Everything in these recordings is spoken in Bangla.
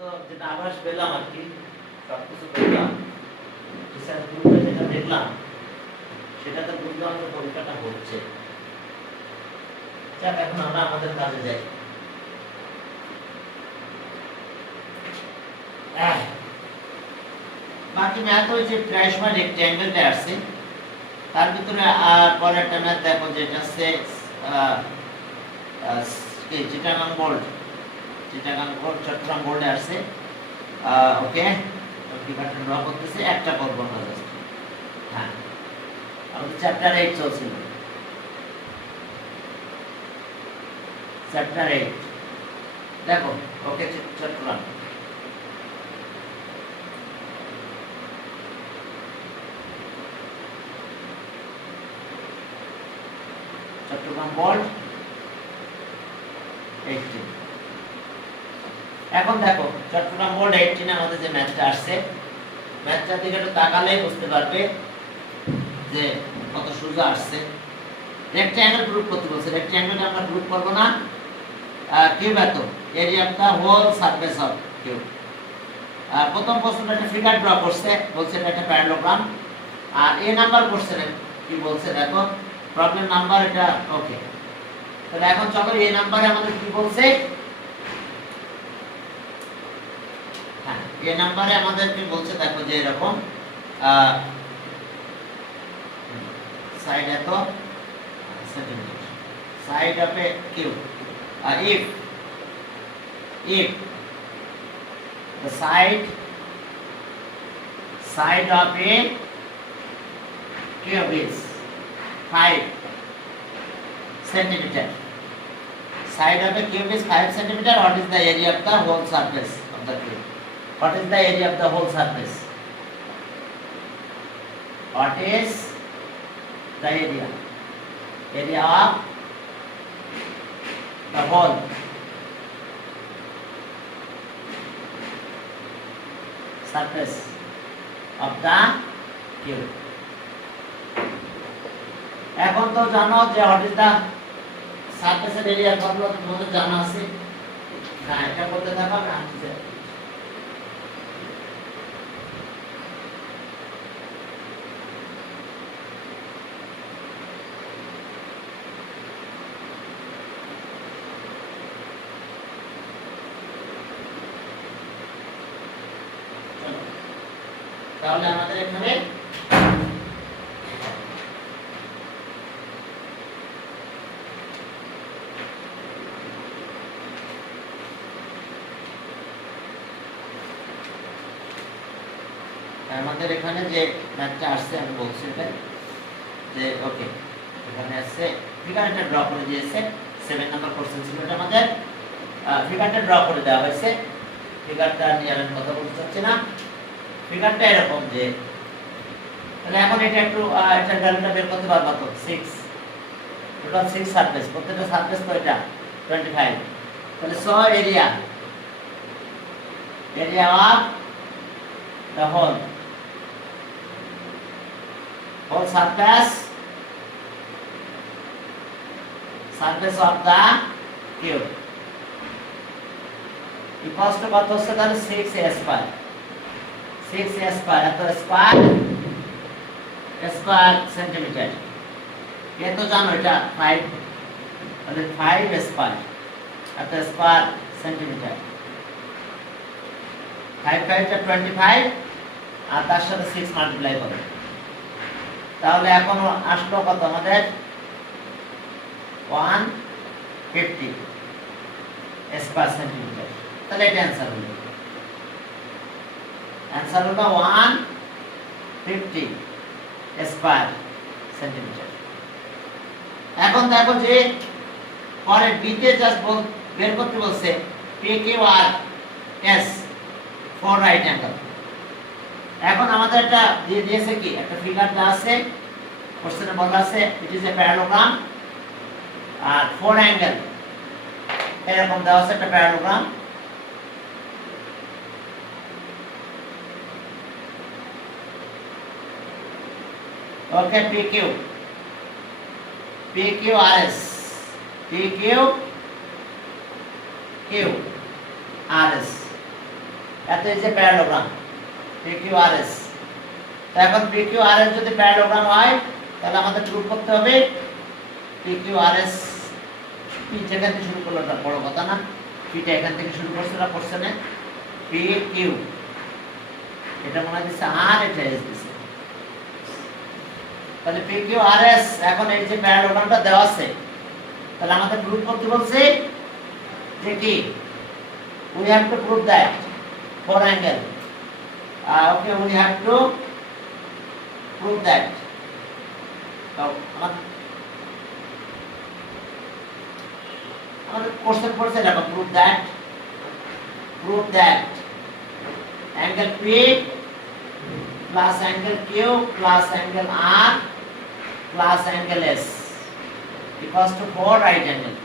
তো যেটা আভাস পেলাম আর কি, সবকিছু পেলাম, রিসার্চ গ্রুপে যেটা দেখলাম সেটাতে বুঝলাম যে পরীক্ষাটা হচ্ছে। যাক, এখন আমরা আমাদের কাজে যাই। বাকি ম্যাথ ওই যে প্রায় সময় রেক্ট্যাঙ্গেলটা আসছে, তার ভিতরে পরেরটা ম্যাথ দেখো যেটা হচ্ছে চিটাগাং গোল্ড, চট্টগ্রাম গোল্ডে আসছে। ওকে, ফিগারটা ড্র করতেছে, একটা করব না জাস্ট। হ্যাঁ, আমাদের চ্যাপ্টার 8 চলছিল, চ্যাপ্টার 8 দেখো। ওকে, চট্টগ্রাম গোল্ড 18। এখন দেখো চট্টগ্রাম গোল্ড 18 আমাদের যে ম্যাথটা আসছে, ম্যাথটার দিকে একটু তাকালেই বুঝতে পারবে যে কত সোজা আসছে। রেক্ট্যাঙ্গেল গ্রুপ করতে বলছে, রেক্ট্যাঙ্গেলটা আমরা গ্রুপ করব না, কিউব এত area of the whole surface of cube. প্রথম প্রশ্নটা একটা ফিগার ড্র করছে, বলছে এটা একটা প্যারালোগ্রাম, আর এ নাম্বার কোশ্চেনে কি বলছে দেখো, প্রবলেম নাম্বার এটা। ওকে, তাহলে এখন চলো এই নাম্বারে আমাদের কি বলছে। হ্যাঁ, এই নাম্বারে আমাদের কি বলছে দেখো, যে এরকম সাইড এত centimetre, side of A cube, if the side of a cube is 5 centimeter, side of a cube is 5 centimeter, what is the area of the whole surface of the cube? What is the area of the whole surface? What is the area of the whole surface of the cube? এখন তো জানো যে what is the surface area formula তোমাদের জানা আছে না, এটা করতে থাকো, আমি আসছি। তাহলে আমাদের এখানে যে ম্যাথটা আসছে, আমি বলছি এটা যে ওকে, এখানে আসছে ফিগারটা ড্র করে দিয়েছে। 7 নাম্বার কোশ্চেন ছিল এটা আমাদের, ফিগারটা ড্র করে দেওয়া হয়েছে। ফিগারটা নিয়ে আমি কথা বলতে চাচ্ছি না। ফিগারটা এরকম যে, তাহলে এখন এটা একটু এটা ভ্যালুটা বের করতে পারবা তো, 6 টোটাল 6 সারফেস, প্রত্যেকটা সারফেস তো এটা 25। তাহলে so area of the whole surface of the cube equals to কত হচ্ছে তাহলে 6a স্কয়ার, 6a স্কয়ার এত স্কয়ার সেন্টিমিটার। এ তো জানো এটা 5, তাহলে 5 স্কয়ার এত স্কয়ার সেন্টিমিটার। 5 5 টা 25, আর তার সাথে 6 মাল্টিপ্লাই করো, তাহলে এখন আসলো কত আমাদের 150 স্কয়ার সেন্টিমিটার। তাহলে এটা অ্যানসার হলো 150 স্কয়ার সেন্টিমিটার। এখন দেখো যে পরে বিতে জাস্ট বের করতে বলছে PQR S 4 রাইট অ্যাঙ্গেল। এখন আমাদের এটা দিয়ে দিয়েছে কি, একটা ফিগার দেওয়া আছে, কোশ্চেনে বলা আছে ইট ইজ এ প্যারালোগ্রাম, আর 4 অ্যাঙ্গেল এরকম দেওয়া আছে একটা প্যারালোগ্রাম। ওকে, PQRS PQRS এত এই যে প্যারালোগ্রাম PQRS। তো এখন PQRS যদি প্যারালোগ্রাম হয় তাহলে আমাদের প্রুফ করতে হবে PQRS পি যেখান থেকে শুরু করলো ওটা বড় কথা না, পিটা এখান থেকে শুরু করছে না করছে না, PQ এটা মনে হচ্ছে আর এটা এস দিছে, তাহলে PQRS এখন এই যে প্যারালোগ্রামটা দেওয়া আছে তাহলে আমাদের প্রুফ করতে বলছে যে কি we have to prove that for angle okay we have to prove that so আমাদের কোশ্চেন পড়ছে দেখো prove that angle P plus angle Q plus angle R plus angle S equals to 4 right angle।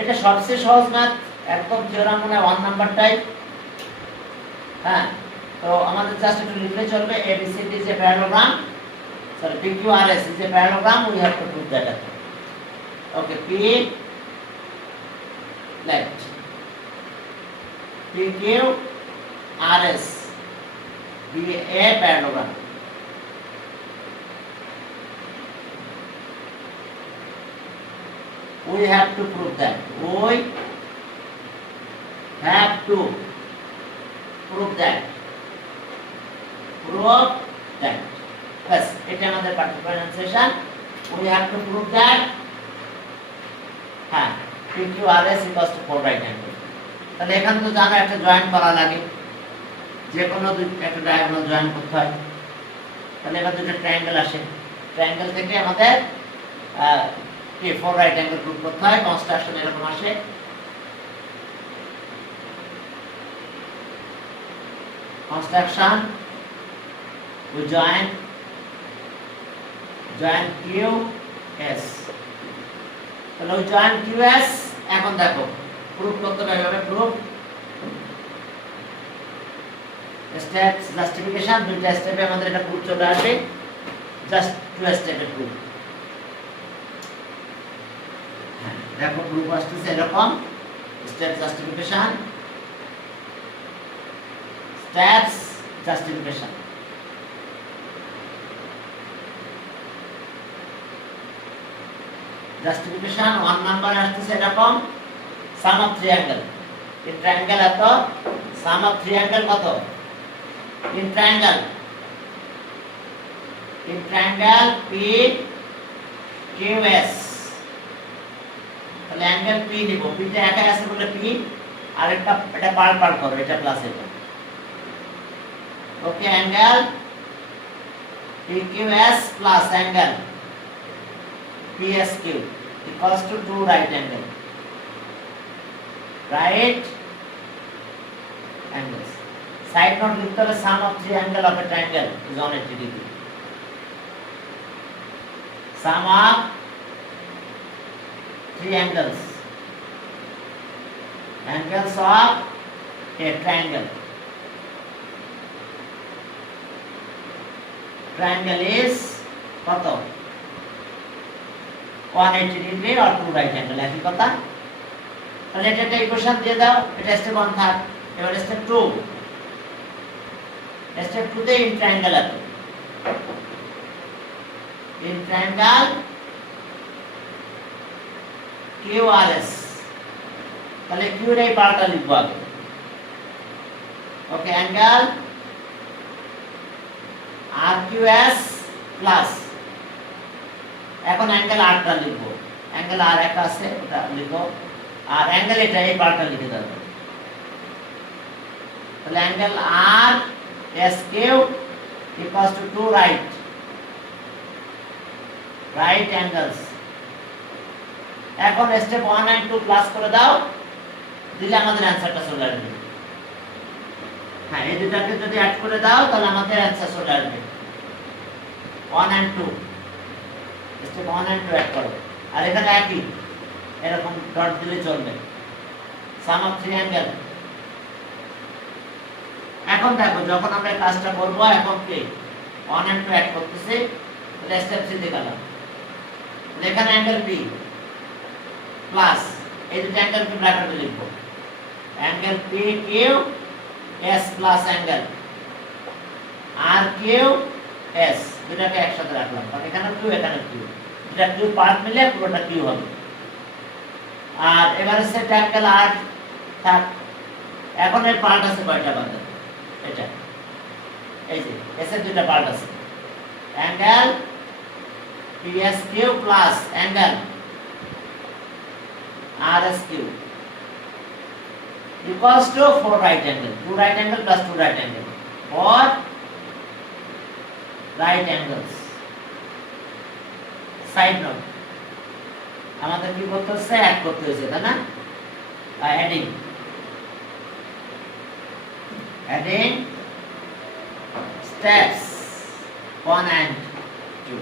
এটা সবচেয়ে সহজ ম্যাথ, একদম থিওরাম মনে 1 নাম্বার টাইপ। হ্যাঁ, তো আমাদের জাস্ট একটু লিখলে চলবে ABCD is a parallelogram, sorry PQRS is a parallelogram, we have to prove that। Okay, P left PQRS be a parallelogram। We have to prove that, we have to prove that bas এটা আমাদের pronunciation, we have to prove that হ্যাঁ PQRS equals to 4 right angle। তাহলে এখানে তো জানো একটা জয়েন করা লাগে, যে কোনো একটা ডায়াগোনাল জয়েন করতে হয়, তাহলে এবার দুটো ট্রায়াঙ্গেল আসে, ট্রায়াঙ্গেল থেকে আমাদের কি 4 রাইট অ্যাঙ্গেল প্রুভ করতে হয়। কনস্ট্রাকশন এরকম আসে, কনস্ট্রাকশন we join QS, তাহলে we join QS। এখন দেখো প্রুভ করতে হবে এভাবে, প্রুভ স্টেপস জাস্টিফিকেশন, দুইটা স্টেপে আমাদের এটা প্রুভ চলে আসবে, জাস্ট টু স্টেপের প্রুভ। দেখো প্রুফ আসতেছে এরকম, step justification, steps justification. Justification 1 number আসতেছে এরকম, সাম অফ ট্রায়াঙ্গেল, এই ট্রায়াঙ্গেল এত, সাম অফ ট্রায়াঙ্গেল কত, ইন ট্রায়াঙ্গেল PQS, তাহলে অ্যাঙ্গেল P নিব, P টা একা আছে বলে P, আর এটা পার করো, এটা প্লাস এটা। Okay, angle PQS plus angle PSQ equals to 2 right angle, right angles। Side note লিখতে হবে, sum of 3 angle of a triangle is 180 degree, sum of 3 angles of a triangle is কত, 180 ডিগ্রি or 2 রাইট অ্যাঙ্গেল, একই কথা। তাহলে এটা একটা ইকুয়েশন দিয়ে দাও, এটা স্টেপ 1 থাক। এবার স্টেপ 2, স্টেপ 2 তে ইন ট্রায়াঙ্গেল আছে, ইন ট্রায়াঙ্গেল QRS, তাহলে Q এর এই পার্টটা লিখবো আগে। ওকে, অ্যাঙ্গেল RQS প্লাস, এখন অ্যাঙ্গেল R টা লিখবো, অ্যাঙ্গেল R একটা আছে ওটা লিখো, আর অ্যাঙ্গেল এটা এই পার্টটা লিখে দাও। তাহলে angle RSQ equals to 2 right angles। এখন স্টেপ 1 and 2 প্লাস করে দাও, দিলে আমাদের অ্যানসারটা চলে আসবে। হ্যাঁ, এই দুটাকে যদি অ্যাড করে দাও তাহলে আমাদের অ্যানসার চলে আসবে 1 and 2, স্টেপ 1 and 2 অ্যাড করো, আর এখানে একই এরকম ডট দিলে চলবে, সাম অফ 3 অ্যাঙ্গেল। এখন দেখো যখন আমরা এই কাজটা করব, এখন কি 1 and 2 অ্যাড করতেছি, তাহলে স্টেপ 3 তে গেলাম, এখানে অ্যাঙ্গেল B, প্লাস এই দুটো অ্যাঙ্গেলকে ব্র্যাকেটে লিখবো, angle P Q S plus angle R Q S, দুটাকে একসাথে রাখলাম, কারণ এখানে কিউ এখানে কিউ, এটা কিউ পার্ট মিলে পুরোটা কিউ হবে। আর এবারে সেট অ্যাঙ্গেল আর থাক, এখন এর পার্ট আছে কয়টা বাদে, এটা এই যে এস এর দুটো পার্ট আছে, angle P S Q plus angle R S Q equals to 4 right angle, 2 right angle plus 2 right angle, 4 right angles। Side note, আমাদের কি করতে হচ্ছে, অ্যাড করতে হয়েছে তাই না, adding steps 1 and 2।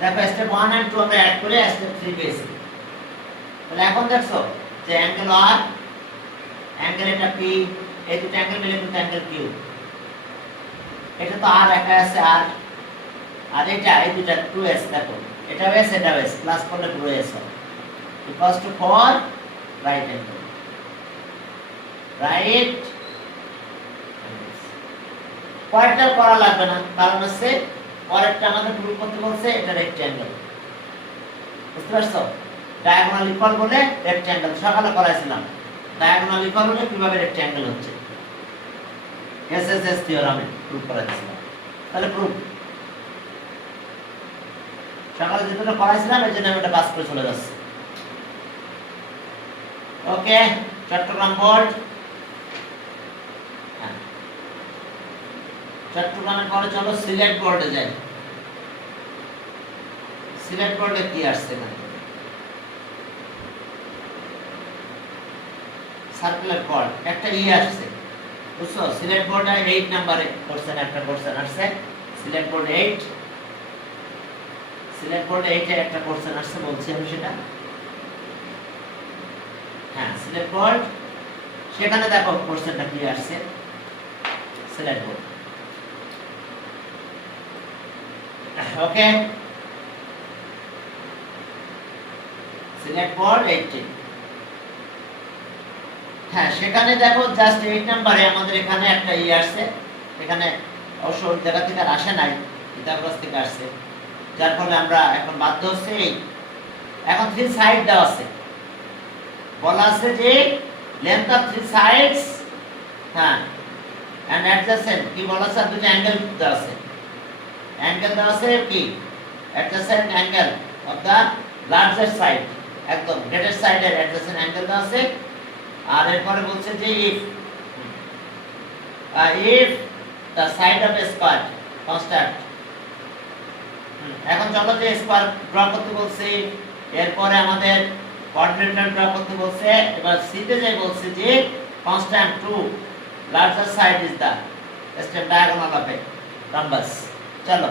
দেখো স্টেপ 1 and 2 আমরা অ্যাড করে স্টেপ 3 পেয়েছি। তাহলে এখন দেখছো যে অ্যাঙ্গেল আর অ্যাঙ্গেল এটা পি, এই দুটো অ্যাঙ্গেল মিলে কিন্তু অ্যাঙ্গেল কিউ, এটা তো আর একা আছে আর, আর এটা এই দুটো 2s, দেখো এটা এস এটা এস, প্লাস করলে পুরো এস হবে, equals to 4 right angle, right পরেরটা করা লাগবে না, কারণ হচ্ছে পরেরটা আমাদের প্রুফ করতে বলছে এটা রেক্ট্যাঙ্গেল, বুঝতে পারছো, ডায়াগোনাল ইকুয়াল বলে রেক্ট্যাঙ্গেল, সকালে করাইছিলাম ডায়াগোনাল ইকুয়াল হলে কিভাবে রেক্ট্যাঙ্গেল হচ্ছে, এসএসএস থিওরামে প্রুফ করাইছিলাম। তাহলে প্রুফ সকালে যেটা করাইছিলাম এর জন্য আমি এটা পাস করে চলে যাচ্ছি। ওকে, চট্টগ্রাম বোর্ড, চট্টগ্রামের পরে চলো সিলেট বোর্ডে যাই। সিলেট বোর্ডে কি আসছে না, সার্কুলার কোড একটা আসছে, বুঝছো, সিলেট বোর্ডে 8 নম্বরে কোশ্চেন একটা কোশ্চেন আসছে, সিলেট বোর্ড 8, সিলেট বোর্ড 8 এ একটা কোশ্চেন আসছে, বলছি আমি সেটা, হ্যাঁ সিলেট বোর্ড, সেখানে দেখো কোশ্চেনটা কি আসছে, সিলেট বোর্ড। ওকে, সিলেট বোর্ড 18, হ্যাঁ সেখানে দেখো জাস্ট 8 নম্বরে আমাদের এখানে একটা আসছে, এখানে অবশ্য ওই জায়গা থেকে আর আসে নাই, কিতাবরাজ থেকে আসছে, যার ফলে আমরা এখন বাধ্য হচ্ছে এখন 3 সাইড দেওয়া আছে, বলা আছে যে লেন্থ অফ 3 সাইডস, হ্যাঁ এন্ড অ্যাডজেসেন্ট, কি বলা আছে, দুটো অ্যাঙ্গেল দেওয়া আছে, অ্যাঙ্গেল দেওয়া আছে কি adjacent angle of the largest side, একদম গ্রেটেস্ট সাইডের অ্যাডজেসেন্ট অ্যাঙ্গেল দেওয়া আছে। আর এরপরে বলছে যে if the side of a square constant, এখন চলো যে স্কয়ার ড্র করতে বলছে, এরপরে আমাদের কোয়াড্রিলেটারাল ড্র করতে বলছে, এবার সিতে যাই বলছে যে constant 2 larger side is the step diagonal of a rhombus. চলো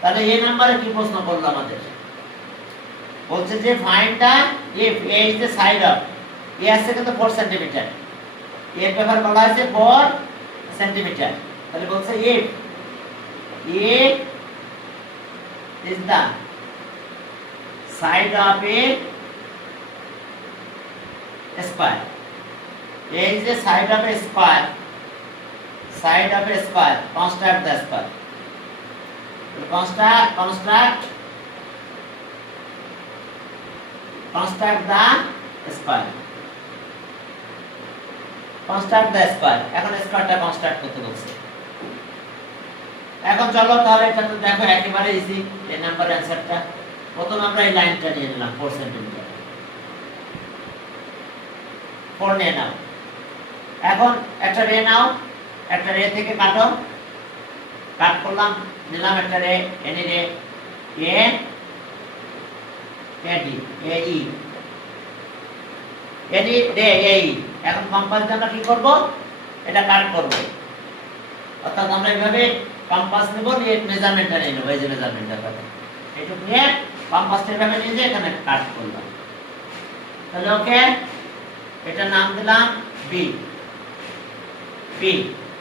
তাহলে এই নম্বরে কি প্রশ্ন করলো আমাদের, বলছে যে find the if a is the side of, a আছে কিন্তু 4 সেন্টিমিটার, এর ব্যাপারে বলা আছে 4 সেন্টিমিটার, তাহলে বলছে if a is the side of a square, a is the side of a square, side of a square, construct the square, construct the square, construct the square, এখন স্কয়ারটা কনস্ট্রাক্ট করতে বলছে। এখন চলো তাহলে এটা তো দেখো একেবারে ইজি, এই নাম্বার অ্যানসারটা, প্রথমে আমরা এই লাইনটা নিয়ে নিলাম 4 সেন্টিমিটার, 4 নিয়ে নাও, এখন একটা রে নাও, একটা রে থেকে কাটো, কাট করলাম, নিলাম একটা রে, এনি রে এ এডি এই এনি রে এই, এখন কম্পাস দিয়ে আমরা কি করব, এটা কাট করব, অর্থাৎ আমরা এইভাবে কম্পাস নেব, নিয়ে মেজারমেন্টটা নিয়ে নেব, এই যে মেজারমেন্টটা পাবে, এইটুকু নিয়ে কম্পাসটা এভাবে নিয়ে যে এখানে কাট করলাম, তাহলে ওকে, এটা নাম দিলাম B, B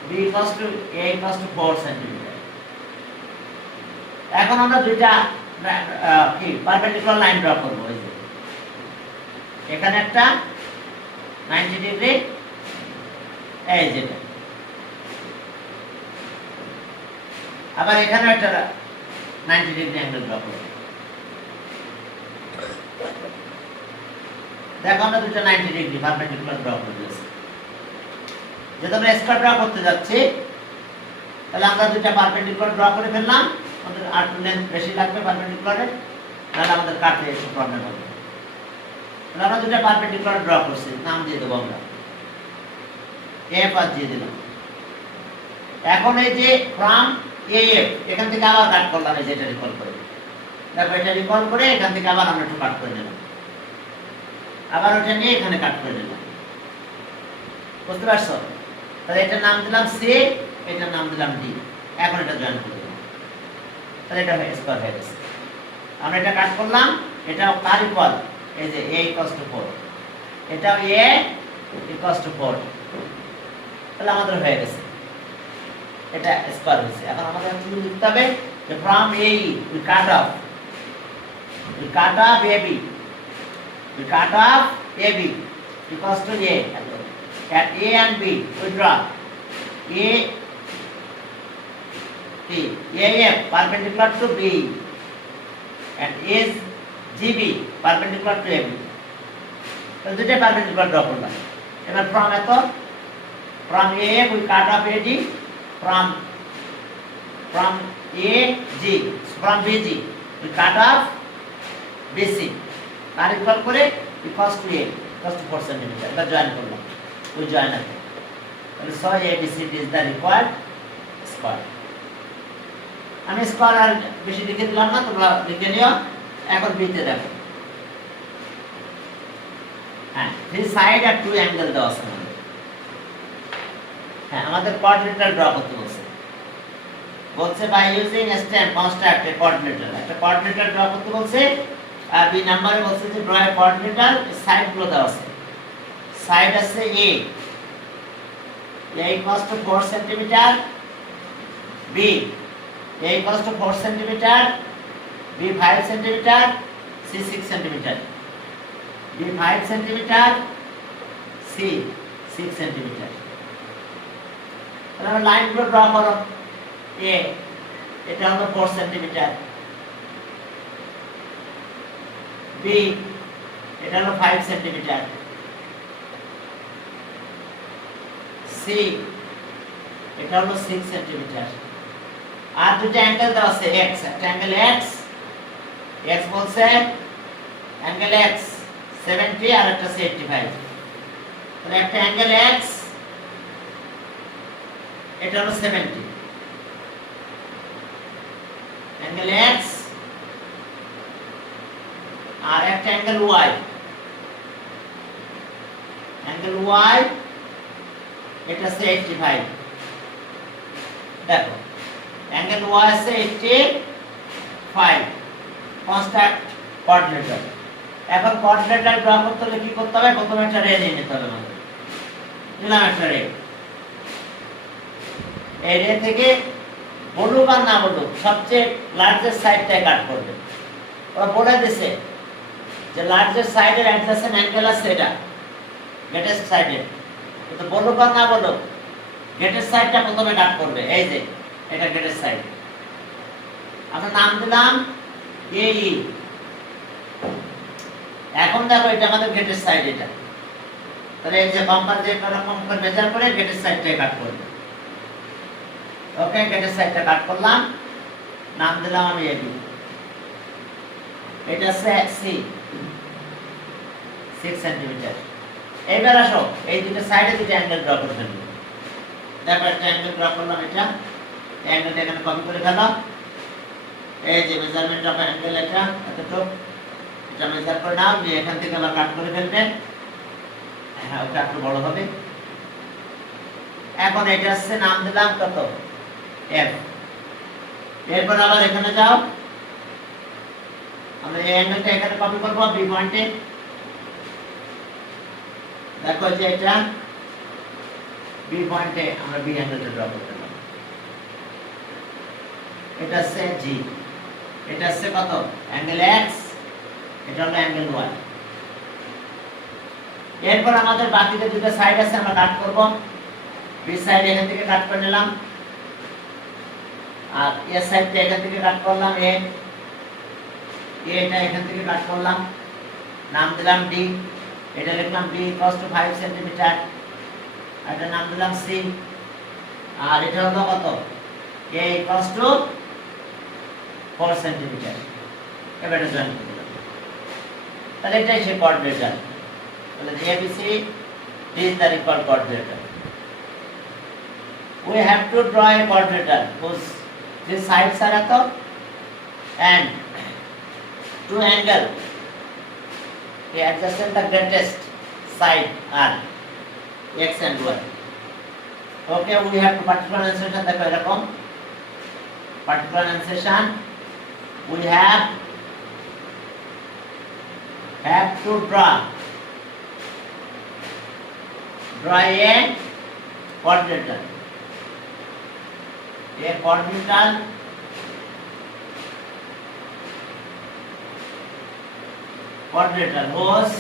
B equals to a equals to 4 centimetre. এখন আমরা দুইটা কি পারপেন্ডিকুলার লাইন ড্র করব, এই যে এখানে একটা 90 ডিগ্রি, এই যেটা, আবার এখানে একটা 90 ডিগ্রি অ্যাঙ্গেল ড্র করব। দেখো আমরা দুটো 90 ডিগ্রি পারপেন্ডিকুলার ড্র করে দিয়েছি। যেহেতু আমরা স্কয়ার ড্র করতে যাচ্ছি, তাহলে আমরা দুটো পারপেন্ডিকুলার ড্র করে ফেললাম। আমাদের আর লেন্থ বেশি লাগবে পারপেন্ডিকুলারে, তাহলে আমাদের কাটতে একটু প্রবলেম হবে। তাহলে আমরা দুটো পারপেন্ডিকুলার ড্র করছি, নাম দিয়ে দেবো আমরা, এফ আর দিয়ে দিলাম। এখন এই যে ফ্রম এএফ, এখান থেকে আবার কাট করলাম, এই যে এটা রিকল করে, দেখো এটা রিকল করে এখান থেকে আবার আমরা একটু কাট করে নিলাম, আবার ওটা নিয়ে এখানে কাট করে নিলাম। বুঝতে পারছো? তাহলে এটার নাম দিলাম সি, এটার নাম দিলাম ডি। এখন এটা জয়েন করে দিলাম, তাহলে এটা স্কয়ার হয়ে গেছে। আমরা এটা কাট করলাম, এটাও কার ইকুয়াল, এই যে a = 4, এটাও a = 4, তাহলে আমাদের হয়ে গেছে, এটা স্কয়ার হয়েছে। এখন আমাদের কি লিখতে হবে, যে from a we cut off ab, we cut off ab equals to a. At a and b we draw a t af perpendicular to b and is gb perpendicular to ab. তো দুটো পারপেন্ডিকুলার ড্র করলাম। এবার ফ্রম এত, from a we cut off ad, from AG, from BG we cut off BC, তার ইকুয়াল করে equals to a equals to 4 cm। এবার জয়েন করলাম, we join it, তাহলে so ABCD is the required square। আমি স্কয়ার আর বেশি লিখে দিলাম না, তোমরা লিখে নিও। এখন B তে দেখো, হ্যাঁ 3 সাইড আর 2 অ্যাঙ্গেল দেওয়া আছে আমাদের। হ্যাঁ আমাদের কোঅর্ডিনেটর ড্র করতে বলছে, by using stand construct a coordinator, একটা কোঅর্ডিনেটর ড্র করতে বলছে। আর বি নাম্বারে বলছে যে ড্র এ কোঅর্ডিনেটর, সাইড গুলো দেওয়া আছে। সাইড আছে a = 4 cm, b = 4 cm, b 5 cm, c 6 cm, b 5 cm, c 6 cm। তাহলে আমরা লাইনগুলো ড্র করো। a এটা হলো 4 cm, b এটা হলো 5 cm, c এটা হলো 6 cm। আর দুটো অ্যাঙ্গেল দেওয়া আছে x, একটা অ্যাঙ্গেল x বলছে অ্যাঙ্গেল x 70 আর একটা 85। তাহলে একটা অ্যাঙ্গেল x এটা হলো 70, অ্যাঙ্গেল x, আর একটা অ্যাঙ্গেল y, অ্যাঙ্গেল y এটা আছে 85। দেখো অ্যাঙ্গেল y আছে 85, কনস্ট্যান্ট কোঅর্ডিনেটর। এখন কোঅর্ডিনেটর ড্র করতে হলে কি করতে হবে, প্রথমে একটা রে নিয়ে নিতে হবে আমাদের। নিলাম একটা রে, এই রে থেকে বলুক আর না বলুক সবচেয়ে লার্জেস্ট সাইডটাই কাট করবে। ওরা বলে দিছে যে লার্জেস্ট সাইডের অ্যাডজেসেন্ট অ্যাঙ্গেল আছে এটা গ্রেটেস্ট সাইডের, তো বলুক আর না বলুক গ্রেটেস্ট সাইডটা প্রথমে কাট করবে। এই যে এটা গ্রেটেস্ট সাইড, আমরা নাম দিলাম AE। এখন দেখো এটা আমাদের গ্রেটেস্ট সাইড, এটা তাহলে এই যে কম্পাস যে রকম করে মেজার করে গ্রেটেস্ট সাইডটাই কাট করবে। ওকে, গ্রেটেস্ট সাইডটা কাট করলাম, নাম দিলাম আমি AB। এটা আছে C 6 cm। এইবার আসো এই দুটো সাইডে দুটো অ্যাঙ্গেল ড্র করে ফেলবো। দেখো একটা অ্যাঙ্গেল ড্র করলাম, এটা অ্যাঙ্গেলটা এখানে কপি করে ফেলাম। এই যে মেজারমেন্ট অফ অ্যাঙ্গেল এটা এতটুকু, এটা মেজার করে নাও, যে এখান থেকে আবার কাট করে ফেলবে। হ্যাঁ ওটা একটু বড় হবে। এখন এটা আছে নাম দিলাম কত f। এরপর আবার এখানে যাও, আমরা এই অ্যাঙ্গেলটা এখানে কপি করব b পয়েন্টে। দেখো যে এটা b পয়েন্টে আমরা b অ্যাঙ্গেলটা ড্র করতে পারি। এটা আছে g, এটা আছে কত অ্যাঙ্গেল x, এটা হলো অ্যাঙ্গেল y। এরপর আমাদের বাকি যে দুটো সাইড আছে আমরা কাট করব। বি সাইড এখান থেকে কাট করে নিলাম, আর এ সাইডটা এখান থেকে কাট করলাম, এটা এখান থেকে কাট করলাম, নাম দিলাম ডি, এটা লিখলাম ডি ইকুয়ালস টু 5 সেন্টিমিটার, আর এটা নাম দিলাম সি, আর এটা হলো কত, এ ইকুয়ালস টু 4 সেন্টিমিটার। এবার এটা জয়েন করে দিলাম, তাহলে এটাই সেই কোঅর্ডিনেটর। তাহলে ABC is the required coordinator. We have to draw a coordinator whose three sides are at and two angle adjacent the greatest side are x and y. Okay, we have to particular insertion দেখো এরকম particular insertion we have to draw a coordinator. A coordinator whose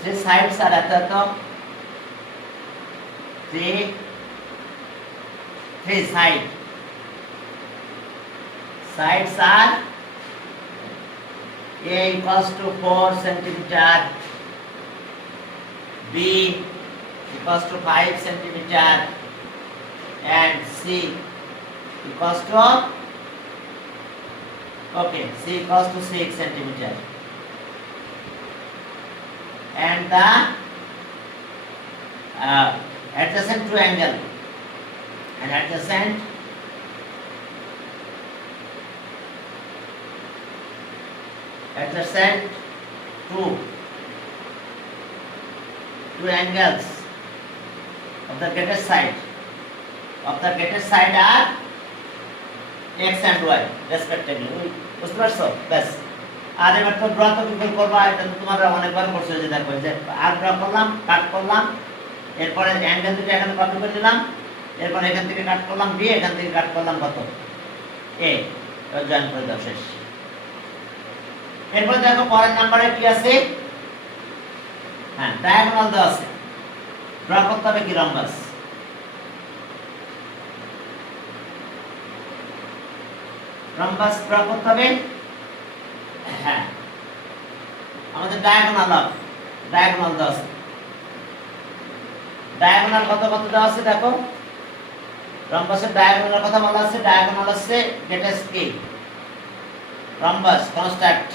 three sides are at the top. Three sides are A equals to 4 centimeter, B equals to 5 centimeter, and C equals to C equals to 6 centimeter. And the adjacent two angle and adjacent two angles of the greatest side are x and y respectively. বুঝতে পারছো? ব্যাস, আর এবার তো ড্র তো কি করবা, এটা তো তোমরা অনেকবার করছো, যে দেখো যে আর ড্র করলাম, কাট করলাম, এরপরে অ্যাঙ্গেল দুটো এখানে কপি করে নিলাম, এরপর এখান থেকে কাট করলাম বি, এখান থেকে কাট করলাম কত এ, জয়েন করে দাও, শেষ। এরপর দেখো পরের নাম্বারে কি আছে, হ্যাঁ ডায়াগোনাল দেওয়া আছে, ড্র করতে হবে কি রম্বাস। রম্বাস ড্র করতে হবে, হ্যাঁ আমাদের ডায়াগোনাল দেওয়া আছে। ডায়াগোনাল কত দেওয়া আছে দেখো, রম্বাসের ডায়াগোনালের কথা বলা আছে। ডায়াগোনাল আছে গ্রেটেস্ট কি, rhombus construct.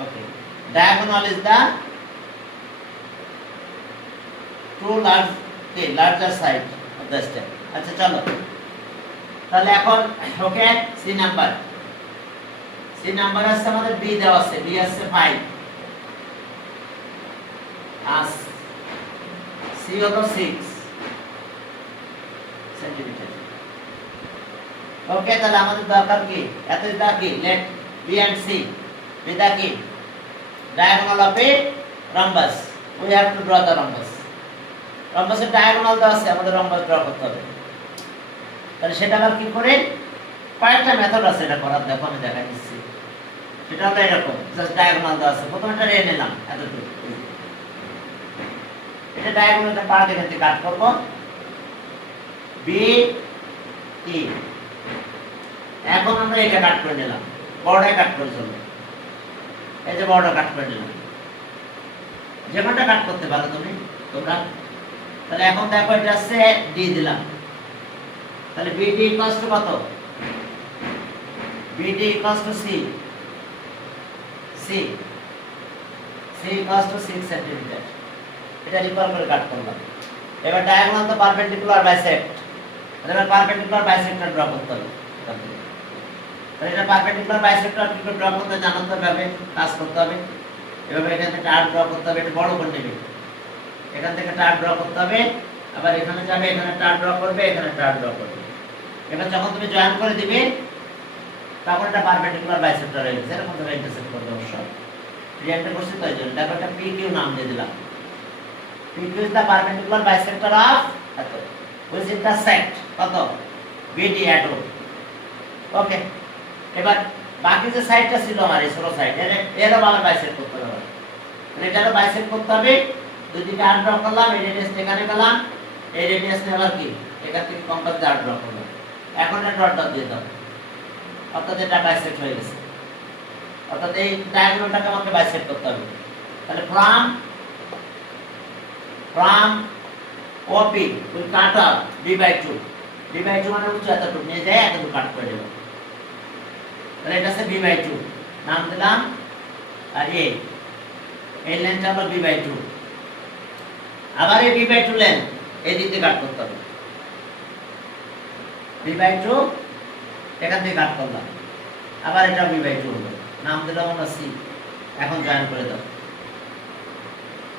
Okay, diagonal is the two larger side of the step. আচ্ছা চলো তাহলে এখন ওকে, সি নাম্বার আছে আমাদের, বি দেওয়া আছে, বি আছে 5, আর সি হলো 6 সেন্টিমিটার। ওকে, তাহলে আমাদের দরকার কি, এতটা কি, let B and C B the কি diagonal of a rhombus. We have to draw the rhombus. রম্বাসের ডায়াগোনাল দেওয়া আছে, আমাদের রম্বাস ড্র করতে হবে। তাহলে সেটা আবার কি করে, কয়েকটা মেথড আছে এটা করার, দেখো আমি দেখাই দিচ্ছি। সেটা হলো এরকম, জাস্ট ডায়াগোনাল দেওয়া আছে, প্রথমে এটা রে নিলাম এতটুকু, এটা ডায়াগোনালটা পার্ট এখান থেকে কাট করব, বি ই। এখন আমরা এটা কাট করে নিলাম, বড়টা কাট করে চলবে, এই যে বড়টা কাট করে নিলাম, যেমনটা কাট করতে পারো তোমরা। তাহলে এখন দেখো এটা আছে ডি দিলাম, তাহলে বিডি ইকুয়ালস টু কত, BD equals to C equals to 6 centimetre. এটা রিকল করে কাট করলাম। এবার ডায়াগোনাল তো পারপেন্ডিকুলার বাইসেক্ট, এবার পারপেন্ডিকুলার বাইসেক্টর ড্র করতে হবে। তাহলে এটা পারপেন্ডিকুলার বাইসেক্টর কি করে ড্র করতে জানতে হবে, কাজ করতে হবে। এভাবে এখান থেকে টার ড্র করতে হবে, এটা বড় করে নেবে, এখান থেকে টার ড্র করতে হবে, আবার এখানে যাবে, এখানে টার ড্র করবে, এখানে টার ড্র করবে। এবার যখন তুমি জয়েন করে দিবে তখন এটা পারপেন্ডিকুলার বাইসেক্টর হয়ে গেছে, এরকম ধরে ইন্টারসেক্ট করবে। অবশ্য রিঅ্যাক্টর করছি তাই জন্য দেখো এটা পি কিউ নাম দিয়ে দিলাম। P Q is the perpendicular bisector of এত, হুইচ ইন্টারসেক্ট কত, বিডি এট ও। ওকে, এবার বাকি যে সাইডটা ছিল আমার এই ছোট সাইড এরও আবার বাইসেট করতে হবে, এটারও বাইসেট করতে হবে। দুই দিকে 8 ড্র করলাম, এই রেডিয়াস এখানে পেলাম, এই রেডিয়াস আবার কি এখান থেকে কম্পাস দিয়ে 8 ড্র করলাম। এখন এটা ডট ডট দিয়ে দাও, অর্থাৎ এটা বাইসেট হয়ে গেছে। অর্থাৎ এই ডায়াগোনালটাকে আমাকে বাইসেট করতে হবে। তাহলে from OP we cut off b/2, b/2 মানে উচ্চ এতটুকু নিয়ে যায় এতটুকু কাট করে দেব। তাহলে এটা আছে b/2 নাম দিলাম, আর এই লেন্থটা হলো b/2। আবার এই b/2 লেন্থ এই দিক দিয়ে কাট করতে হবে, b/2 এখান থেকে কাট করলাম, আবার এটা b/2 হলো, নাম দিলাম আমরা c। এখন জয়েন করে দাও,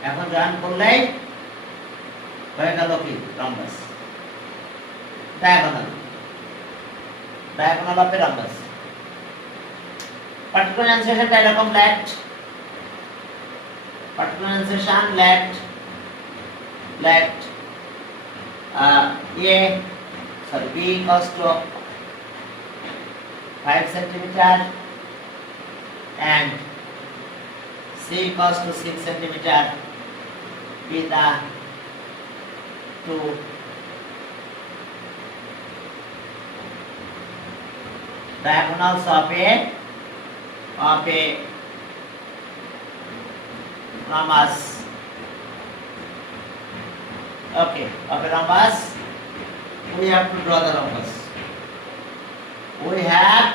এখন জয়েন করলেই হয়ে গেল কি rhombus, diagonal of a rhombus. Particular অ্যানসেশনটা এরকম লেফট, পার্টিকুলার অ্যানসেশন left b equals to 5 centimeter and c equals to 6 centimeter with the two diagonals of a rhombus. Okay, of a rhombus, we have to draw the rhombus. We have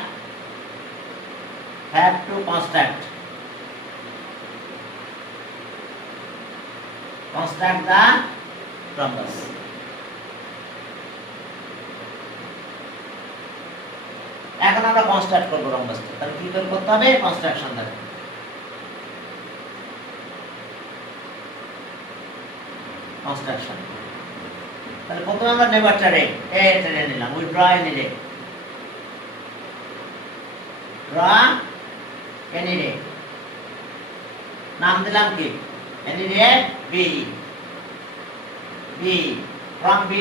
to construct the rhombus. এখন আমরা কনস্ট্রাক্ট করব রম্বাসটা। তাহলে কি করতে হবে? কনস্ট্রাকশন দ্বারা। কনস্ট্রাকশন, তাহলে প্রথমে আমরা নেবারটা রে টেনে নিলাম, উই ড্র এনি রে, নাম দিলাম কি এনি রে B, from B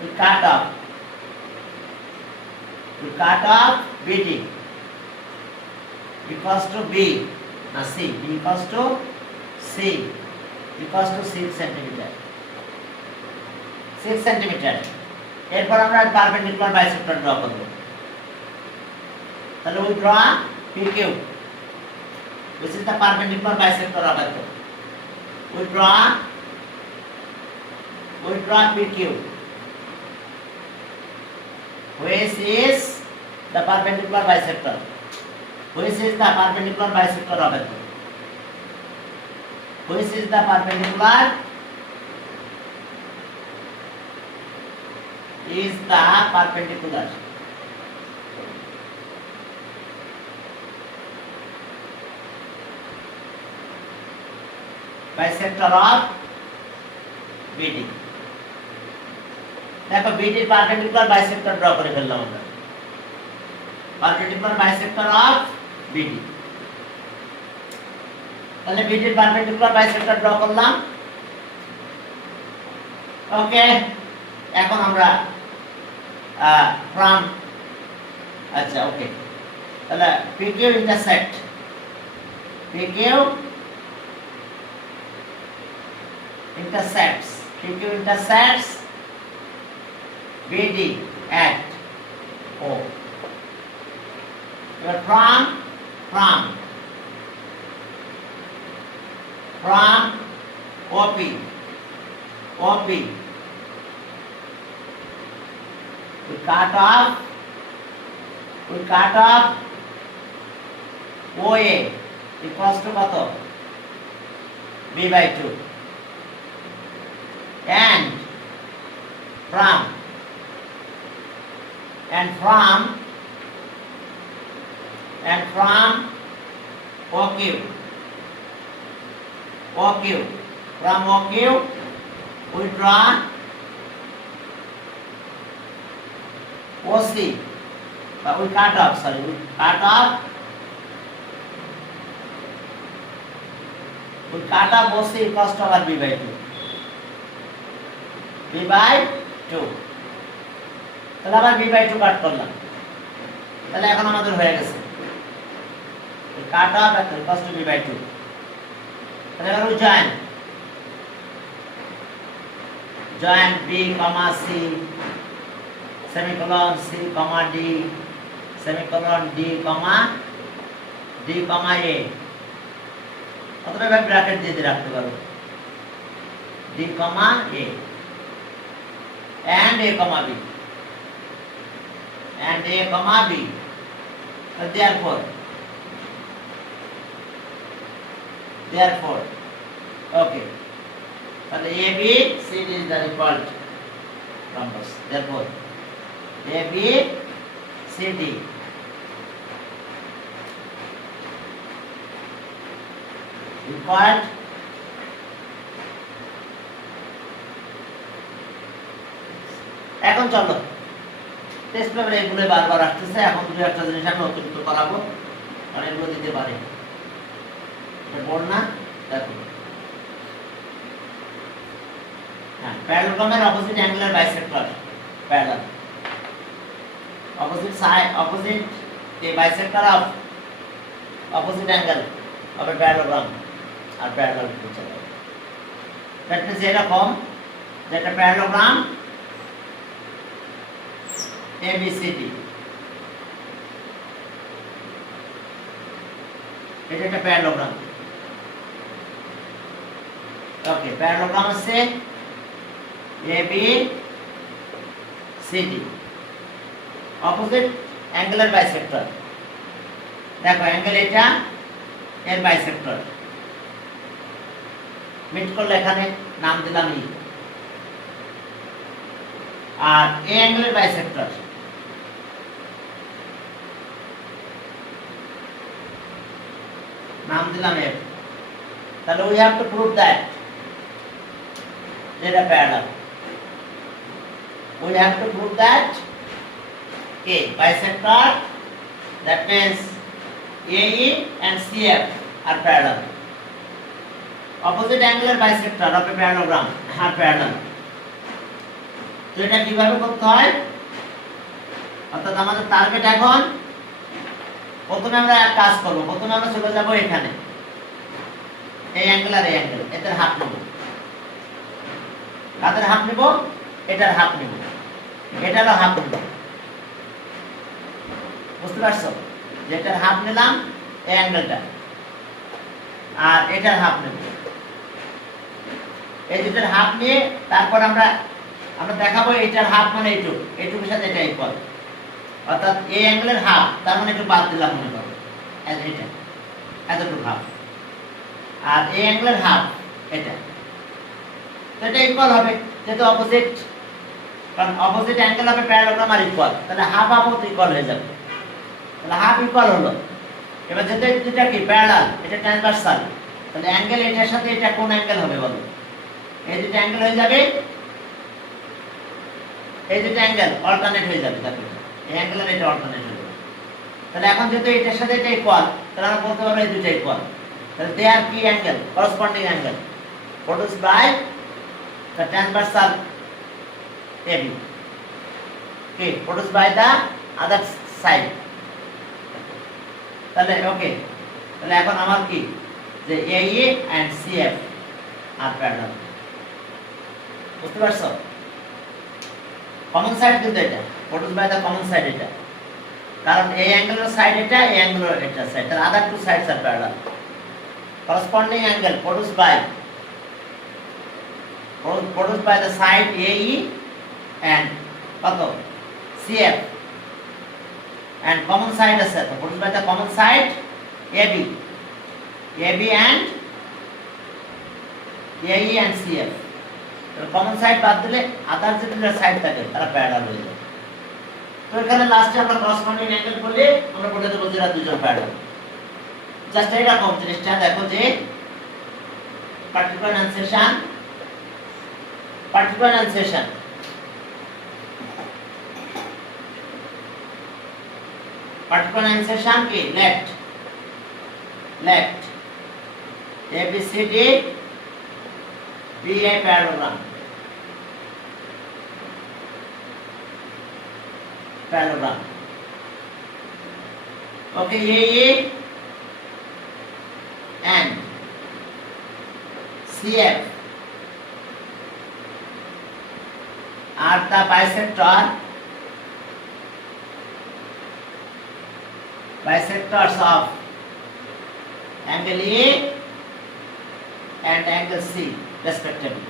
we cut off BD equals to B, C equals to 6 centimeter, 6 centimeter। এরপর আমরা পারপেন্ডিকুলার বাইসেক্টর ড্র করব। তাহলে we draw PQ, which is the perpendicular bisector of it. We draw PQ, which is the perpendicular bisector, which is the perpendicular bisector of it, which is the perpendicular bisector of BD। দেখো BD এর পারপেন্ডিকুলার বাইসেক্টর ড্র করে ফেললাম আমরা, পারপেন্ডিকুলার বাইসেক্টর অফ BD। তাহলে BD এর পারপেন্ডিকুলার বাইসেক্টর ড্র করলাম। ওকে, এখন আমরা ফ্রম আচ্ছা ওকে, তাহলে PQ intersect intersects BD at O. But from OP we cut off OA equals to কত? B/2, and from OQ from OQ we draw OC, but we cut off OC equals to our B/2, তাহলে আবার b/2 কাট করলাম, তাহলে এখন আমাদের হয়ে গেছে cut off equals to b/2। তাহলে এবার join b, c semicolon c, d semicolon d, d, a অথবা ব্র্যাকেট দিয়ে রাখতে পারো d, a and a, b and a, b therefore okay, তাহলে a, b, c is the default numbers, therefore a, b, c, d default এখন চলো টেস্ট পেপারে এগুলো বারবার আসতেছে, এখন দুই একটা জিনিস আমি অতিরিক্ত করাবো, কারণ এগুলো দিতে পারে বল না। দেখো হ্যাঁ, প্যারালোগ্রামের opposite angular bisector parallel, opposite side, opposite the bisector of opposite angle of a parallelogram are parallel to each other. That means এরকম that a parallelogram ABCD, এটা একটা প্যারালোগ্রাম। ওকে, প্যারালোগ্রাম হচ্ছে ABCD, অপোজিট অ্যাঙ্গুলার বাইসেক্টর। দেখো অ্যাঙ্গেল এটা, এর বাইসেক্টর মিট করলে এখানে নাম দিলাম ই, আর এ অ্যাঙ্গেলের বাইসেক্টর নাম দিলাম এফ। তাহলে we have to prove that এটা parallel. We have to prove that a bisector, that means AE and CF are parallel. Opposite angular bisector of a parallelogram are parallel. তো এটা কিভাবে করতে হয়, অর্থাৎ আমাদের টার্গেট এখন প্রথমে আমরা এক কাজ করব, প্রথমে আমরা চলে যাব এখানে এই অ্যাঙ্গেল আর এই অ্যাঙ্গেল, এদের হাফ নেব। কাদের হাফ নেব? এটার হাফ নেব, এটারও হাফ নেব। বুঝতে পারছো? যেটার হাফ নিলাম এই অ্যাঙ্গেলটা, আর এটার হাফ নেব। এই দুটার হাফ নিয়ে তারপর আমরা দেখাবো এটার হাফ মানে এইটুকু, এইটুকুর সাথে এটা ইকুয়াল, অর্থাৎ এই অ্যাঙ্গেলের হাফ, তার মানে একটু বাদ দিলাম মনে করো এটা, এতটুকু হাফ, আর এই অ্যাঙ্গেলের হাফ এটা, তো এটা ইকুয়াল হবে যেহেতু অপোজিট, কারণ অপোজিট অ্যাঙ্গেল হবে প্যারালোগ্রাম আর ইকুয়াল, তাহলে হাফ হাফ তো ইকুয়াল হয়ে যাবে। তাহলে হাফ ইকুয়াল হলো। এবার যেহেতু এটা কি প্যারালাল, এটা ট্রান্সভার্সাল, তাহলে অ্যাঙ্গেল এটার সাথে এটা কোন অ্যাঙ্গেল হবে বলো? এই দুটো অ্যাঙ্গেল হয়ে যাবে, এই দুটো অ্যাঙ্গেল অল্টারনেট হয়ে যাবে। দেখো এই অ্যাঙ্গেল আর এটা অল্টারনেট হয়ে যাবে। তাহলে এখন যেহেতু এটার সাথে এটা ইকুয়াল, তাহলে আমরা বলতে পারবো এই দুটো ইকুয়াল। তাহলে দে আর কি angle, corresponding angle produced by the transversal AB, okay, produced by the other side. তাহলে ওকে, তাহলে এখন আমার কি যে AE and CF are parallel। বুঝতে পারছো? কমন সাইড কিন্তু এটা, produced by the common side এটা, কারণ এই অ্যাঙ্গেলের সাইড এটা, এই অ্যাঙ্গেলের এটা সাইড, তাহলে other two sides are parallel। corresponding angle produced by the side AE and কত CF, and common side আছে, তো produced by the common side AB and AE and CF। Common side বাদ দিলে আদার যে দুটো সাইড থাকে তারা প্যারালাল হয়ে যায়। তো এখানে লাস্টে আমরা করসপন্ডিং অ্যাঙ্গেল করলে আমরা বলে দেব যে এরা দুজন প্যারালাল। জাস্ট এরকম জিনিসটা দেখো যে পার্টিকুলার অ্যানসেশন কি left ABCD be a parallelogram, parallelogram. Okay, AE and CF are the bisectors of angle A and angle C respectively.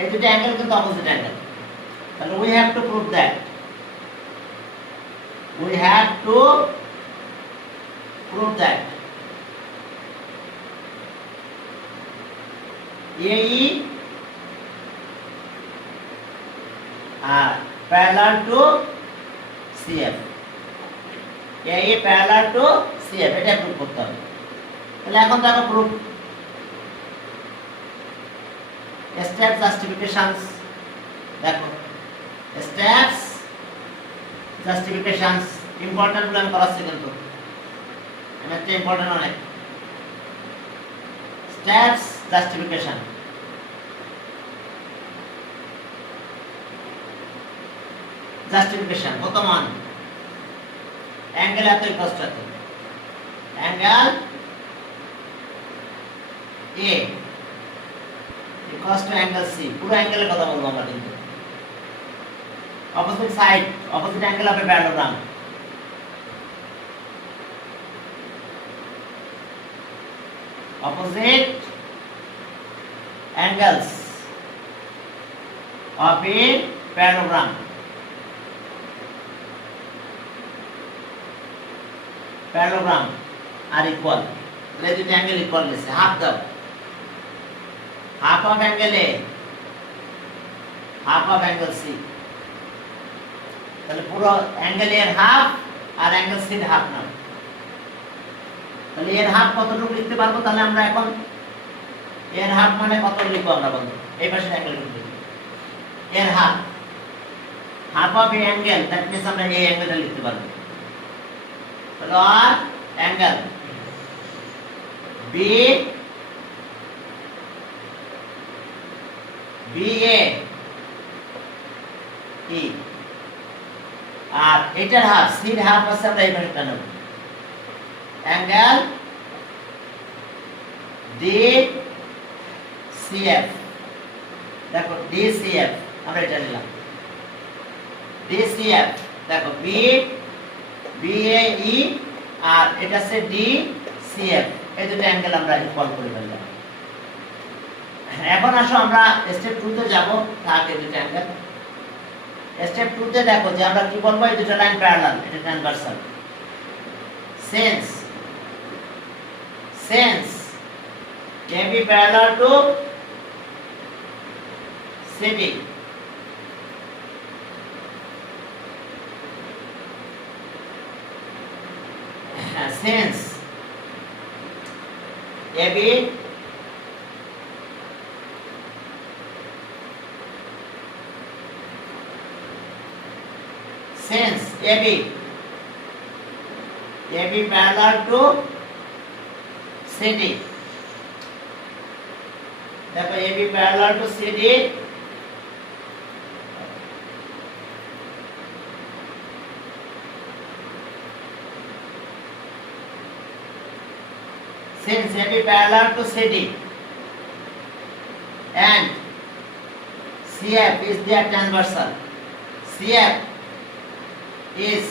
এই দুটো অ্যাঙ্গেল কিন্তু অপোজিট অ্যাঙ্গেল, তাহলে we have to prove that. AE parallel to CF. AE parallel to CF, এটা প্রুভ করতে হবে। তাহলে এখন দেখো প্রুফ স্টেপ জাস্টিফিকেশনস। দেখো স্টেপস জাস্টিফিকেশনস ইম্পর্টেন্ট গুলো আমি করাচ্ছি, কিন্তু এটা ইম্পর্টেন্ট অনেক। স্টেপস জাস্টিফিকেশন, প্রথম মান অ্যাঙ্গেল এত ইকুয়াল টু এত, angle A equal to angle C. পুরো অ্যাঙ্গেলের কথা বলবো আমরা, কিন্তু opposite side, opposite angle of a parallelogram. Opposite angles of a parallelogram are equal. Let the angle equal. Half the half of angle A, half of angle C. তাহলে পুরো অ্যাঙ্গেল এর হাফ আর অ্যাঙ্গেল সি এর হাফ নাও। তাহলে এর হাফ কতটুকু লিখতে পারবো? তাহলে আমরা এখন এর হাফ মানে কত লিখবো আমরা বন্ধু? এই পাশের অ্যাঙ্গেল লিখবো। এর half of A angle, that means আমরা এই অ্যাঙ্গেলটা লিখতে পারবো। তাহলে আর অ্যাঙ্গেল বি এ ই, আর এটার হাফ সির হাফ আছে আমরা এই পাশেটা নেব। অ্যাঙ্গেল DCF, দেখো DCF আমরা এটা নিলাম। DCF দেখো BAE আর এটা আছে DCF, এই দুটো অ্যাঙ্গেল আমরা ইকুয়াল করে ফেললাম। এখন আসো আমরা স্টেপ 2 তে যাব। থাকে দুটো অ্যাঙ্গেল। স্টেপ 2 তে দেখো যে আমরা কি বলবো, এই দুটো লাইন প্যারালাল, এটা transversal. Since AB parallel to CD, since AB parallel to CD, দেখো AB parallel to CD, since AB parallel to CD and CF is their transversal, CF is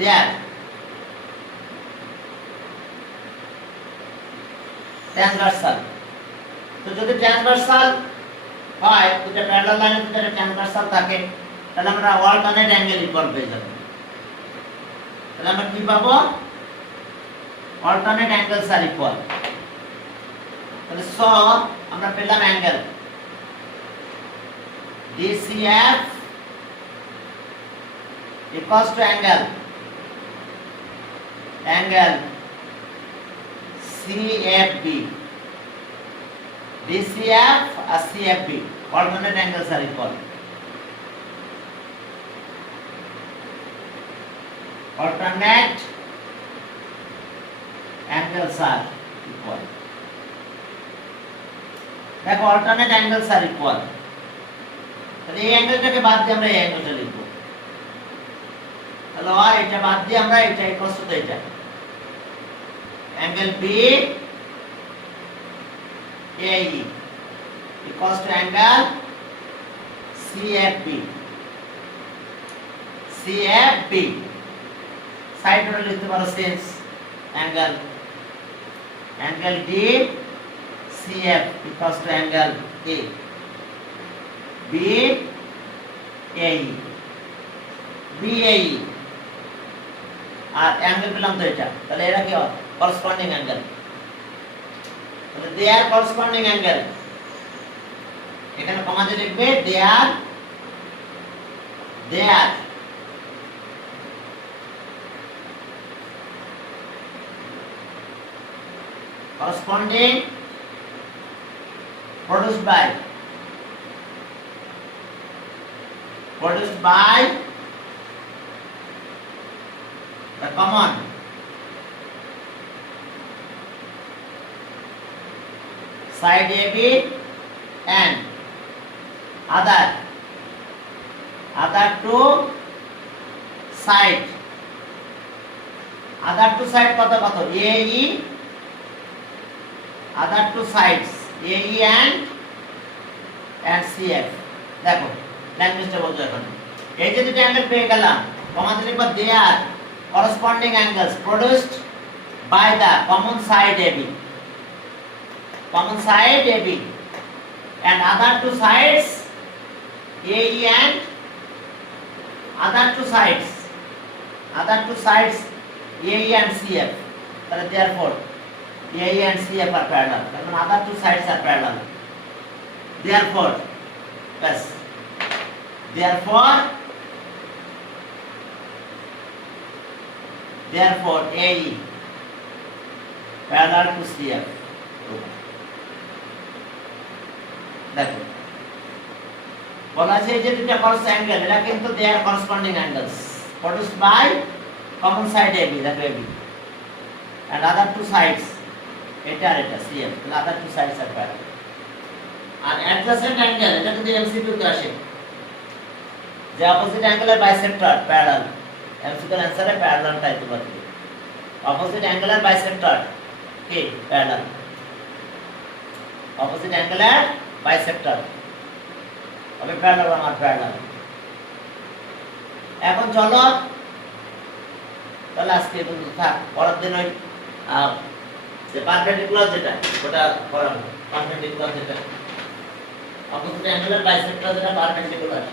their transversal. তো যদি ট্রান্সভার্সাল হয়, দুটো প্যারালাল লাইনের ভিতরে ট্রান্সভার্সাল থাকে, তাহলে আমরা অল্টারনেট অ্যাঙ্গেল ইকুয়াল পেয়ে যাব। তাহলে আমরা কি পাবো? Alternate angles are equal. তাহলে আমরা পেলাম angle DCF equals to angle CFB. DCF আর CFB alternate angles are equal. Alternate angles are equal. দেখো অল্টারনেট অ্যাঙ্গেলস আর ইকুয়াল, তাহলে এই অ্যাঙ্গেলটাকে বাদ দিয়ে আমরা এই অ্যাঙ্গেলটা লিখব। তাহলে আর এটা বাদ দিয়ে আমরা এটা ইকুয়ালস টু এটা angle B AE equals to angle CFB. CFB side total লিখতে পারো since angle D CF equals to angle A B AE BAE আর অ্যাঙ্গেল পেলাম তো এটা, তাহলে এরা কি করসপন্ডিং অ্যাঙ্গেল, তাহলে they are corresponding angle, এখানে কমা দিয়ে লিখবে they are corresponding produced by the common side AB and other two side কত AE, other two sides AE and CF। দেখো ল্যাঙ্গুয়েজটা বলছো এখন, এই যে দুটো অ্যাঙ্গেল পেয়ে গেলাম, কমাতে লিখব they are corresponding angles produced by the common side AB and other two sides AE and other two sides AE and CF, তাহলে therefore AE and CF are parallel, কারণ other two sides are parallel, therefore AE parallel to CF। দেখো বলা আছে যে দুটো ক্রস অ্যাঙ্গেল এরা কিন্তু they are corresponding angles produced by common side AB, দেখো AB and other two sides এটা আর এটা CF, তাহলে other two sides are parallel। R adjacent angle এটা যদি MCQ তে আসে যে opposite angle এর bisector parallel, MCQ এর आंसर है parallel টাইপ করতে, opposite angle এর bisector কি parallel, opposite angle এর bisector হবে প্যারালাল আর প্যারালাল। এখন চলো তাহলে আজকে বন্ধু থাক, পরের দিন ওই যে পারপেন্ডিকুলার যেটা ওটা করাবো, পারপেন্ডিকুলার যেটা অপোজিট অ্যাঙ্গেলের বাইসেক্টর যেটা পারপেন্ডিকুলার,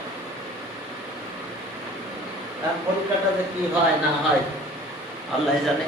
তার পরীক্ষাটা যে কি হয় না হয় আল্লাহই জানে।